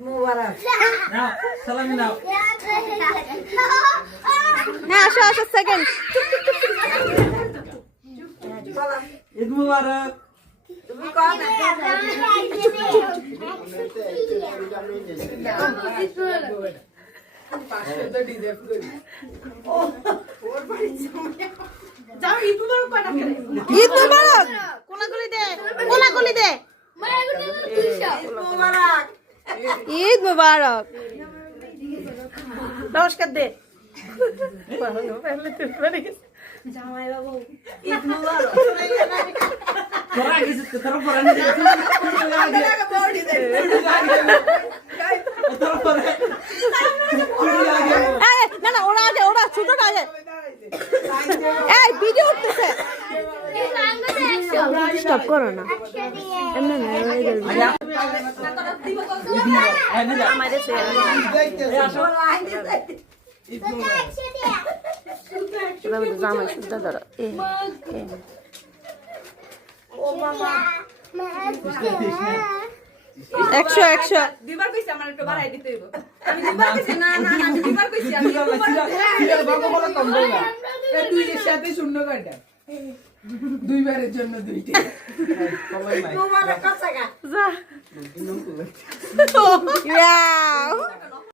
মুবারক নাও সালামি নাও হ্যাঁ আসো আসো সেকেন্ড ঈদ মুবারক তুমি কও না ঈদ মুবারক কোলাকুলি দে মুবারক ঈদ মুবারক নমস্কার দে জামাই বাবু ঈদ মুবারক তোরা কিছু তোরা পরে না তোরা পরে এই না না ওরা ছোটটা আগে এই ভিডিও উঠতেছে স্টপ করো না এমনি না আমারে সে জামাই সুদ্ধা ধরো ও মামা 100 দুইবার কইছি আমার একটু বাড়াই দিতে হইব আমি দুইবার কইছি না আমি দুইবার কইছি আমি দুইটার সাথে শূন্য কয়টা দুইবারের জন্য দুইটা মুবারক কাছাকা যা ওয়াও